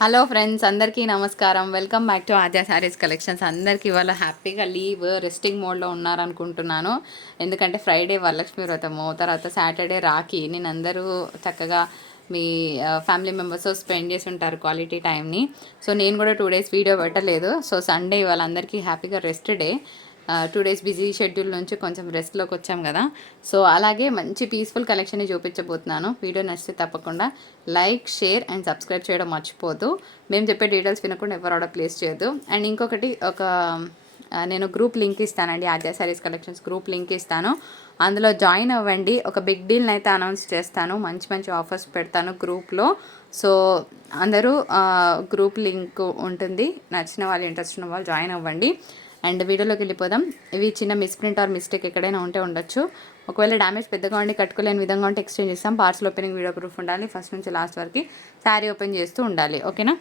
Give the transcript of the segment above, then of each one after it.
Hello friends అందరికీ నమస్కారం. Welcome back to Aadya sarees collections అందరికీ ఇవాళ హ్యాపీగా లీవ్ రెస్టింగ్ మోడ్లో ఉన్నారనుకుంటున్నాను. ఎందుకంటే ఫ్రైడే వరలక్ష్మి వ్రతము తర్వాత సాటర్డే రాఖీ. నేను అందరూ చక్కగా మీ ఫ్యామిలీ మెంబర్స్ స్పెండ్ చేసి ఉంటారు క్వాలిటీ టైంని సో నేను కూడా టూ డేస్ వీడియో పెట్టలేదు. సో సండే వాళ్ళందరికీ హ్యాపీగా rest day two days busy schedule నుంచి కొంచెం రెస్ట్లోకి వచ్చాం కదా. సో అలాగే మంచి పీస్ఫుల్ కలెక్షన్ చూపించబోతున్నాను. వీడియో నచ్చితే తప్పకుండా లైక్ షేర్ అండ్ సబ్స్క్రైబ్ చేయడం మర్చిపోదు. మేము చెప్పే డీటెయిల్స్ వినకుండా ఎవరు ఆర్డర్ ప్లేస్ చేయొద్దు. అండ్ ఇంకొకటి ఒక నేను గ్రూప్ లింక్ ఇస్తానండి. Aadya sarees collections group link ఇస్తాను. అందులో జాయిన్ అవ్వండి. ఒక బిగ్ డీల్ని అయితే అనౌన్స్ చేస్తాను. మంచి మంచి ఆఫర్స్ పెడతాను గ్రూప్లో సో అందరూ గ్రూప్ లింక్ ఉంటుంది. నచ్చిన వాళ్ళు ఇంట్రెస్ట్ ఉన్న వాళ్ళు జాయిన్ అవ్వండి. అండ్ వీడియోలోకి వెళ్ళిపోదాం. ఇవి చిన్న మిస్ప్రింట్ ఆర్ మిస్టేక్ ఎక్కడైనా ఉంటే ఉండొచ్చు. ఒకవేళ డ్యామేజ్ పెద్దగా ఉండి కట్టుకోలేని విధంగా ఉంటే ఎక్స్చేంజ్ చేస్తాం. పార్సల్ ఓపెనింగ్ వీడియో ప్రూఫ్ ఉండాలి. ఫస్ట్ నుంచి లాస్ట్ వరకు శారీ ఓపెన్ చేస్తూ ఉండాలి. ఓకేనా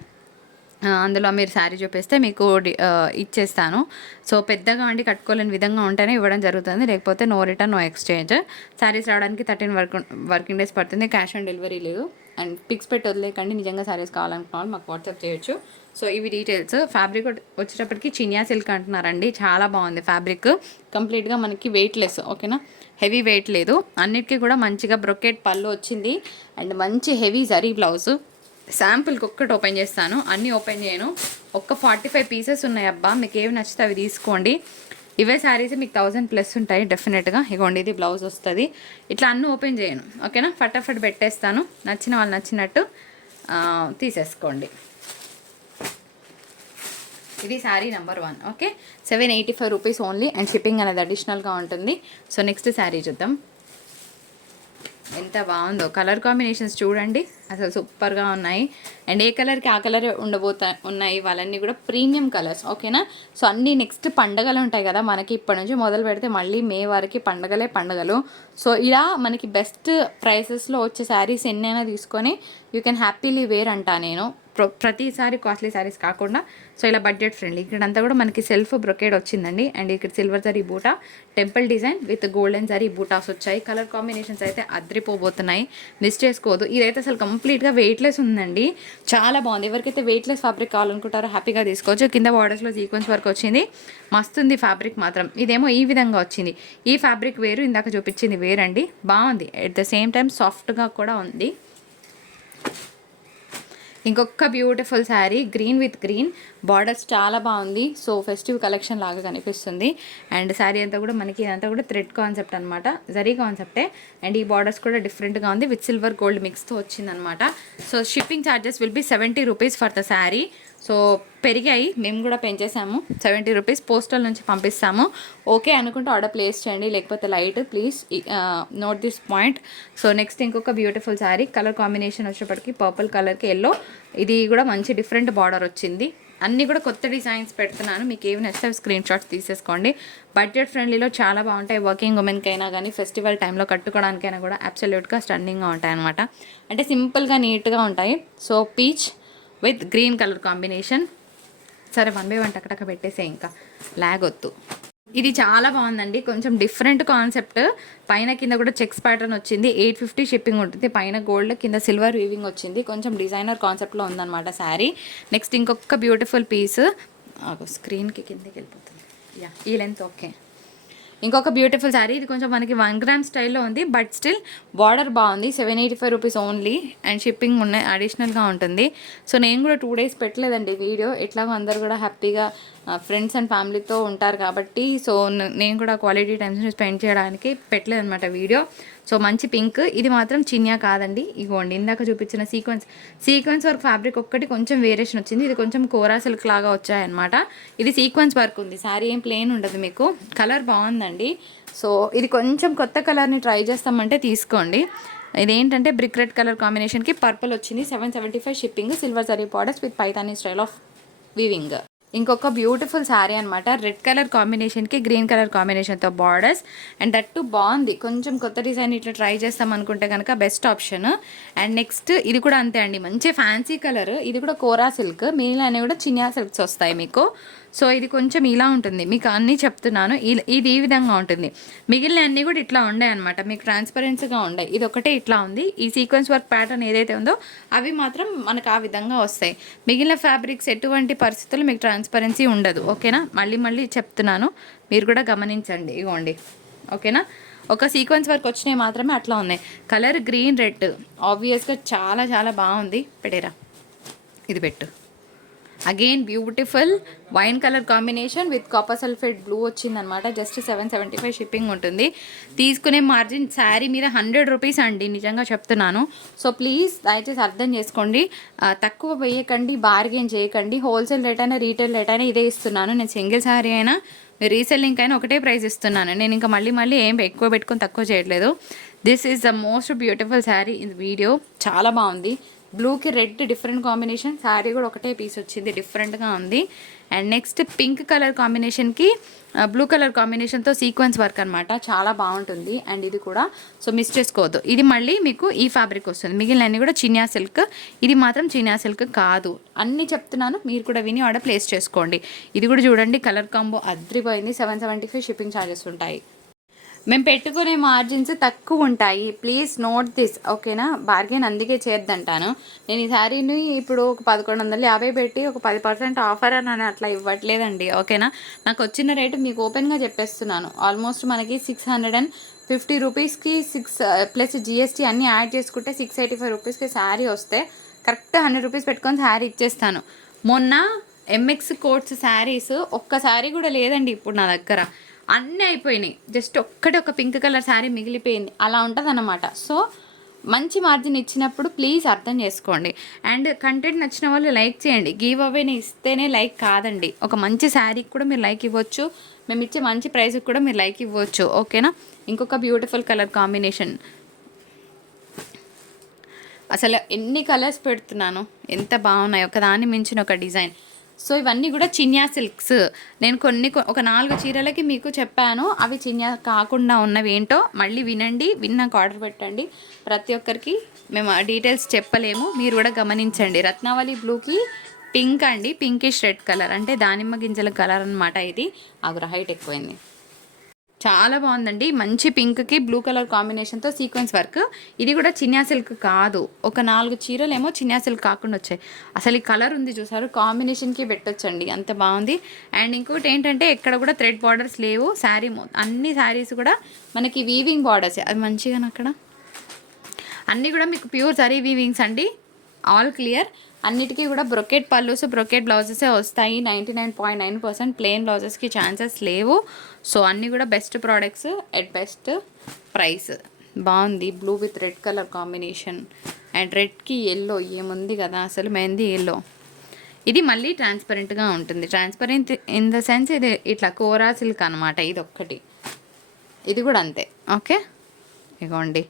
అందులో మీరు శారీ చూపిస్తే మీకు డి- ఇచ్చేస్తాను. సో పెద్దగా ఉండి కట్టుకోలేని విధంగా ఉంటేనే ఇవ్వడం జరుగుతుంది. లేకపోతే no return no exchange sarees రావడానికి థర్టీన్ వర్క్ వర్కింగ్ డేస్ పడుతుంది. క్యాష్ ఆన్ డెలివరీ లేదు అండ్ పిక్స్ పెట్టి వదిలేకండి నిజంగా శారీస్ కావాలనుకున్న వాళ్ళు మాకు వాట్సాప్ చేయొచ్చు. సో ఇవి డీటెయిల్స్ ఫ్యాబ్రిక్ వచ్చేటప్పటికి చినియా సిల్క్ అంటున్నారండి. చాలా బాగుంది ఫ్యాబ్రిక్ కంప్లీట్గా మనకి వెయిట్ లెస్ ఓకేనా హెవీ వెయిట్ లేదు. అన్నిటికీ కూడా మంచిగా బ్రొకెట్ పళ్ళు వచ్చింది. అండ్ మంచి హెవీ జరీ బ్లౌజ్ శాంపుల్కి ఒక్కటి ఓపెన్ చేస్తాను. అన్నీ ఓపెన్ చేయను. ఒక్క ఫార్టీ ఫైవ్ పీసెస్ ఉన్నాయి అబ్బా. మీకు ఏవి నచ్చితే అవి తీసుకోండి. ఇవే శారీస్ మీకు థౌజండ్ ప్లస్ ఉంటాయి డెఫినెట్గా ఇగోండి ఇది బ్లౌజ్ వస్తుంది. ఇట్లా అన్నీ ఓపెన్ చేయను ఓకేనా ఫటాఫట్ పెట్టేస్తాను. నచ్చిన వాళ్ళు నచ్చినట్టు తీసేసుకోండి. ఇది saree number one okay seven eighty five rupees only and shipping అనేది అడిషనల్గా ఉంటుంది. సో నెక్స్ట్ శారీ చూద్దాం. ఎంత బాగుందో. కలర్ కాంబినేషన్స్ చూడండి. అసలు సూపర్గా ఉన్నాయి. అండ్ ఏ కలర్కి ఆ కలర్ ఉండబోతా ఉన్నాయి వాళ్ళన్నీ కూడా ప్రీమియం కలర్స్ ఓకేనా సో అన్నీ నెక్స్ట్ పండగలు ఉంటాయి కదా మనకి ఇప్పటి నుంచి మొదలు పెడితే మళ్ళీ మే వరకు పండగలే పండగలు. సో ఇలా మనకి బెస్ట్ ప్రైసెస్లో వచ్చే శారీస్ ఎన్నైనా తీసుకొని యూ కెన్ హ్యాపీలీ వేర్ అంటా నేను. ప్రతిసారి కాస్ట్లీ శారీస్ కాకుండా సో ఇలా బడ్జెట్ ఫ్రెండ్లీ. ఇక్కడంతా కూడా మనకి సెల్ఫ్ బ్రొకేడ్ వచ్చిందండి. అండ్ ఇక్కడ silver zari buta temple design with golden zari buttas వచ్చాయి. కలర్ కాంబినేషన్స్ అయితే అద్రిపోబోతున్నాయి. మిస్ చేసుకోవద్దు. ఇదైతే అసలు కంప్లీట్గా వెయిట్లెస్ ఉందండి. చాలా బాగుంది. ఎవరికైతే వెయిట్లెస్ ఫ్యాబ్రిక్ కావాలనుకుంటారో హ్యాపీగా తీసుకోవచ్చు. కింద బార్డర్స్లో సీక్వెన్స్ వరకు వచ్చింది. మస్తుంది ఫ్యాబ్రిక్ మాత్రం. ఇదేమో ఈ విధంగా వచ్చింది. ఈ ఫ్యాబ్రిక్ వేరు ఇందాక చూపించింది వేరండి. బాగుంది. ఎట్ ద సేమ్ టైం సాఫ్ట్గా కూడా ఉంది. ఇంకొక beautiful saree green with green borders చాలా బాగుంది. సో ఫెస్టివ్ కలెక్షన్ లాగా కనిపిస్తుంది. అండ్ శారీ అంతా కూడా మనకి ఇదంతా కూడా థ్రెడ్ కాన్సెప్ట్ అనమాట జరీ కాన్సెప్టే అండ్ ఈ బార్డర్స్ కూడా డిఫరెంట్గా ఉంది. విత్ సిల్వర్ గోల్డ్ మిక్స్తో వచ్చిందనమాట so shipping charges will be seventy rupees for the saree so పెరిగాయి మేము కూడా పెంచేసాము. సెవెంటీ రూపీస్ పోస్టల్ నుంచి పంపిస్తాము. ఓకే అనుకుంటే ఆర్డర్ ప్లేస్ చేయండి లేకపోతే light please note this point. So next ఇంకొక బ్యూటిఫుల్ శారీ కలర్ కాంబినేషన్ వచ్చేప్పటికి పర్పుల్ కలర్కి ఎల్లో. ఇది కూడా మంచి డిఫరెంట్ బార్డర్ వచ్చింది. అన్నీ కూడా కొత్త డిజైన్స్ పెడుతున్నాను. మీకు ఏమి నచ్చితే స్క్రీన్ షాట్స్ తీసేసుకోండి. బడ్జెట్ ఫ్రెండ్లీలో చాలా బాగుంటాయి. వర్కింగ్ ఉమెన్కి అయినా కానీ ఫెస్టివల్ టైంలో కట్టుకోవడానికైనా కూడా అబ్సల్యూట్గా స్టన్నింగ్గా ఉంటాయి అనమాట అంటే సింపుల్గా నీట్గా ఉంటాయి. So peach with green colour combination. సరే వన్ బై వన్ టక్కటక్క పెట్టేసే ఇంకా. లాగ్ వద్దు. ఇది చాలా బాగుందండి. కొంచెం డిఫరెంట్ కాన్సెప్ట్ పైన కింద కూడా చెక్స్ ప్యాటర్న్ వచ్చింది. ఎయిట్ ఫిఫ్టీ షిప్పింగ్ ఉంటుంది. పైన గోల్డ్ కింద సిల్వర్ వీవింగ్ వచ్చింది. కొంచెం డిజైనర్ కాన్సెప్ట్లో ఉందన్నమాట శారీ. నెక్స్ట్ ఇంకొక బ్యూటిఫుల్ పీస్ స్క్రీన్కి కిందకి వెళ్ళిపోతుంది. యా ఈ లెంత్ ఓకే ఇంకొక బ్యూటిఫుల్ శారీ ఇది కొంచెం మనకి వన్ గ్రామ్ స్టైల్లో ఉంది బట్ స్టిల్ బార్డర్ బాగుంది. Seven eighty five rupees only and shipping ఉన్నాయి అడిషనల్గా ఉంటుంది. సో నేను కూడా టూ డేస్ పెట్టలేదండి వీడియో ఎట్లాగో అందరు కూడా హ్యాపీగా ఫ్రెండ్స్ అండ్ ఫ్యామిలీతో ఉంటారు కాబట్టి సో నేను కూడా క్వాలిటీ టైమ్స్ని స్పెండ్ చేయడానికి పెట్టలేదన్నమాట వీడియో సో మంచి పింక్. ఇది మాత్రం చిన్యా కాదండి. ఇగోండి ఇందాక చూపించిన సీక్వెన్స్. సీక్వెన్స్ వర్క్ ఫ్యాబ్రిక్ ఒక్కటి కొంచెం వేరియేషన్ వచ్చింది. ఇది కొంచెం కోరా సిల్క్ లాగా వచ్చాయన్నమాట. ఇది సీక్వెన్స్ వర్క్ ఉంది. శారీ ఏం ప్లెయిన్ ఉండదు మీకు. కలర్ బాగుందండి. సో ఇది కొంచెం కొత్త కలర్ని ట్రై చేస్తామంటే తీసుకోండి. ఇదేంటంటే బ్రిక్ రెడ్ కలర్ కాంబినేషన్కి పర్పుల్ వచ్చింది. Seven seventy five shipping. Silver zari borders with Paithani style of weaving. ఇంకొక బ్యూటిఫుల్ శారీ అనమాట రెడ్ కలర్ కాంబినేషన్కి గ్రీన్ కలర్ కాంబినేషన్తో బార్డర్స్ అండ్ దట్ టు బాగుంది. కొంచెం కొత్త డిజైన్ ఇట్లా ట్రై చేస్తాం అనుకుంటే కనుక బెస్ట్ ఆప్షన్ అండ్ నెక్స్ట్ ఇది కూడా అంతే అండి. మంచి ఫ్యాన్సీ కలర్ ఇది కూడా కోరా సిల్క్ మిగిలిన కూడా చినియా సిల్క్స్ వస్తాయి మీకు. సో ఇది కొంచెం ఇలా ఉంటుంది. మీకు అన్నీ చెప్తున్నాను. ఇది ఈ విధంగా ఉంటుంది. మిగిలిన అన్నీ కూడా ఇట్లా ఉండే అనమాట మీకు ట్రాన్స్పరెన్సీగా ఉండే. ఇది ఒకటే ఇట్లా ఉంది. ఈ సీక్వెన్స్ వర్క్ ప్యాటర్న్ ఏదైతే ఉందో అవి మాత్రం మనకు ఆ విధంగా వస్తాయి. మిగిలిన ఫ్యాబ్రిక్స్ ఎటువంటి పరిస్థితుల్లో మీకు ట్రాన్స్పరెన్సీ ఉండదు. ఓకేనా? మళ్ళీ మళ్ళీ చెప్తున్నాను. మీరు కూడా గమనించండి. ఇగోండి. ఓకేనా? ఒక సీక్వెన్స్ వర్క్ వచ్చినాయి మాత్రమే అట్లా ఉన్నాయి. Colour green red. ఆబ్వియస్గా చాలా చాలా బాగుంది. పెట్టేరా. ఇది పెట్టు. Again beautiful wine colour combination with copper sulphate blue వచ్చిందనమాట just seven seventy five shipping ఉంటుంది. తీసుకునే మార్జిన్ శారీ మీద హండ్రెడ్ రూపీస్ అండి నిజంగా చెప్తున్నాను. సో ప్లీజ్ దయచేసి అర్థం చేసుకోండి. తక్కువ వేయకండి బార్గెన్ చేయకండి. హోల్సేల్ రేట్ అయినా రీటైల్ రేట్ అయినా ఇదే ఇస్తున్నాను. నేను సింగిల్ శారీ అయినా రీసెల్లింగ్ అయినా ఒకటే ప్రైస్ ఇస్తున్నాను. నేను ఇంకా మళ్ళీ మళ్ళీ ఏం ఎక్కువ పెట్టుకొని తక్కువ చేయట్లేదు. This is the most beautiful saree. In video చాలా బాగుంది. బ్లూకి రెడ్ డిఫరెంట్ కాంబినేషన్ శారీ కూడా ఒకటే పీస్ వచ్చింది డిఫరెంట్గా ఉంది. అండ్ నెక్స్ట్ పింక్ కలర్ కాంబినేషన్కి బ్లూ కలర్ కాంబినేషన్తో సీక్వెన్స్ వర్క్ అనమాట చాలా బాగుంటుంది. అండ్ ఇది కూడా సో మిస్ చేసుకోవద్దు. ఇది మళ్ళీ మీకు ఈ ఫ్యాబ్రిక్ వస్తుంది. మిగిలినన్ని కూడా చినియా సిల్క్. ఇది మాత్రం చినియా సిల్క్ కాదు. అన్నీ చెప్తున్నాను. మీరు కూడా విని ఆర్డర్ ప్లేస్ చేసుకోండి. ఇది కూడా చూడండి colour combo అద్రిపోయింది. Seven seventy five shipping charges ఉంటాయి. మేము పెట్టుకునే మార్జిన్స్ తక్కువ ఉంటాయి ప్లీజ్ నోట్ దిస్ ఓకేనా బార్గెన్ అందుకే చేద్దంటాను. నేను ఈ శారీని ఇప్పుడు ఒక పదకొండు వందల యాభై పెట్టి ఒక పది పర్సెంట్ ఆఫర్ అని అని అట్లా ఇవ్వట్లేదండి ఓకేనా నాకు వచ్చిన రేటు మీకు ఓపెన్గా చెప్పేస్తున్నాను. ఆల్మోస్ట్ మనకి సిక్స్ హండ్రెడ్ అండ్ ఫిఫ్టీ రూపీస్కి సిక్స్ ప్లస్ జిఎస్టీ అన్నీ యాడ్ చేసుకుంటే సిక్స్ ఎయిటీ ఫైవ్ రూపీస్కి శారీ వస్తే కరెక్ట్ హండ్రెడ్ రూపీస్ పెట్టుకొని శారీ ఇచ్చేస్తాను. మొన్న ఎంఎక్స్ కోట్స్ శారీస్ ఒక్క శారీ కూడా లేదండి ఇప్పుడు నా దగ్గర. అన్నీ అయిపోయినాయి. జస్ట్ ఒక్కటి ఒక పింక్ కలర్ శారీ మిగిలిపోయింది. అలా ఉంటుంది అన్నమాట సో మంచి మార్జిన్ ఇచ్చినప్పుడు ప్లీజ్ అర్థం చేసుకోండి. అండ్ కంటెంట్ నచ్చిన వాళ్ళు లైక్ చేయండి. గివ్ అవేని ఇస్తేనే లైక్ కాదండి. ఒక మంచి శారీకి కూడా మీరు లైక్ ఇవ్వచ్చు. మేము ఇచ్చే మంచి ప్రైస్కి కూడా మీరు లైక్ ఇవ్వచ్చు. ఓకేనా? ఇంకొక బ్యూటిఫుల్ కలర్ కాంబినేషన్. అసలు ఎన్ని కలర్స్ పెడుతున్నాను? ఎంత బాగున్నాయి? ఒకదాన్ని మించిన ఒక డిజైన్. సో ఇవన్నీ కూడా చిన్యా సిల్క్స్. నేను కొన్ని ఒక నాలుగు చీరలకి మీకు చెప్పాను. అవి చిన్యా కాకుండా ఉన్నవి ఏంటో మళ్ళీ వినండి విన్నాక ఆర్డర్ పెట్టండి. ప్రతి ఒక్కరికి మేము ఆ డీటెయిల్స్ చెప్పలేము. మీరు కూడా గమనించండి. రత్నావళి బ్లూకి పింక్ అండి. Pinkish red colour. అంటే దానిమ్మ గింజల కలర్ అనమాట ఇది. ఆగుర హైట్ ఎక్కువైంది. చాలా బాగుందండి. మంచి పింక్కి బ్లూ కలర్ కాంబినేషన్తో సీక్వెన్స్ వర్క్. ఇది కూడా చిన్యా సిల్క్ కాదు. ఒక నాలుగు చీరలేమో ఏమో చిన్యా సిల్క్ కాకుండా వచ్చాయి. అసలు ఈ కలర్ ఉంది చూసారు. కాంబినేషన్కి పెట్టొచ్చండి. అంత బాగుంది. అండ్ ఇంకోటి ఏంటంటే ఎక్కడ కూడా థ్రెడ్ బార్డర్స్ లేవు. శారీ అన్ని శారీస్ కూడా మనకి వీవింగ్ బార్డర్స్. అది మంచిగా అక్కడ? అన్నీ కూడా మీకు ప్యూర్ జరీ వీవింగ్స్ అండి. All clear. అన్నిటికీ కూడా బ్రొకెట్ పల్లూస్ బ్రొకెట్ బ్లౌజెసే వస్తాయి. Ninety nine point nine percent plain బ్లౌజెస్కి chances లేవు. సో అన్నీ కూడా best products at best price. బాగుంది. Blue with red colour combination. And రెడ్కి yellow ఏముంది కదా? అసలు మెహందీ ఎల్లో ఇది మళ్ళీ ట్రాన్స్పరెంట్గా ఉంటుంది. ట్రాన్స్పరెంట్ ఇన్ ద సెన్స్ ఇది ఇట్లా కోరా సిల్క్ అనమాట ఇది ఒక్కటి ఇది కూడా అంతే. ఓకే? ఇగోండి.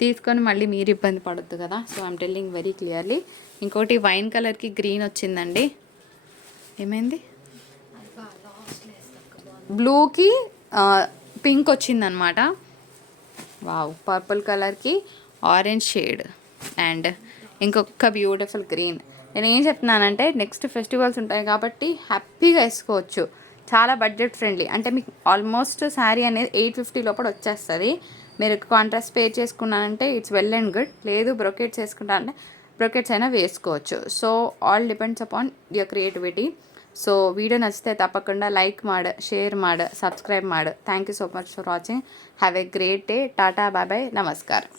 తీసుకొని మళ్ళీ మీరు ఇబ్బంది పడద్దు కదా. So I'm telling very clearly ఇంకోటి వైన్ కలర్కి గ్రీన్ వచ్చిందండి. ఏమైంది? బ్లూకి పింక్ వచ్చిందనమాట. వావ్ పర్పుల్ కలర్కి ఆరెంజ్ షేడ్ అండ్ ఇంకొక బ్యూటిఫుల్ గ్రీన్ నేను ఏం చెప్తున్నానంటే నెక్స్ట్ ఫెస్టివల్స్ ఉంటాయి కాబట్టి హ్యాపీగా వేసుకోవచ్చు. చాలా బడ్జెట్ ఫ్రెండ్లీ అంటే మీకు ఆల్మోస్ట్ శారీ అనేది ఎయిట్ ఫిఫ్టీ లోపల వచ్చేస్తుంది. మీరు కాంట్రాస్ట్ పే చేసుకున్నానంటే ఇట్స్ వెల్ అండ్ గుడ్ లేదు బ్రొకెట్స్ వేసుకుంటానంటే బ్రొకెట్స్ అయినా వేసుకోవచ్చు. So all depends upon your creativity so video నచ్చితే తప్పకుండా లైక్ మాడు షేర్ మాడు సబ్స్క్రైబ్ మాడు. Thank you so much for watching have a great day tata bye bye నమస్కారం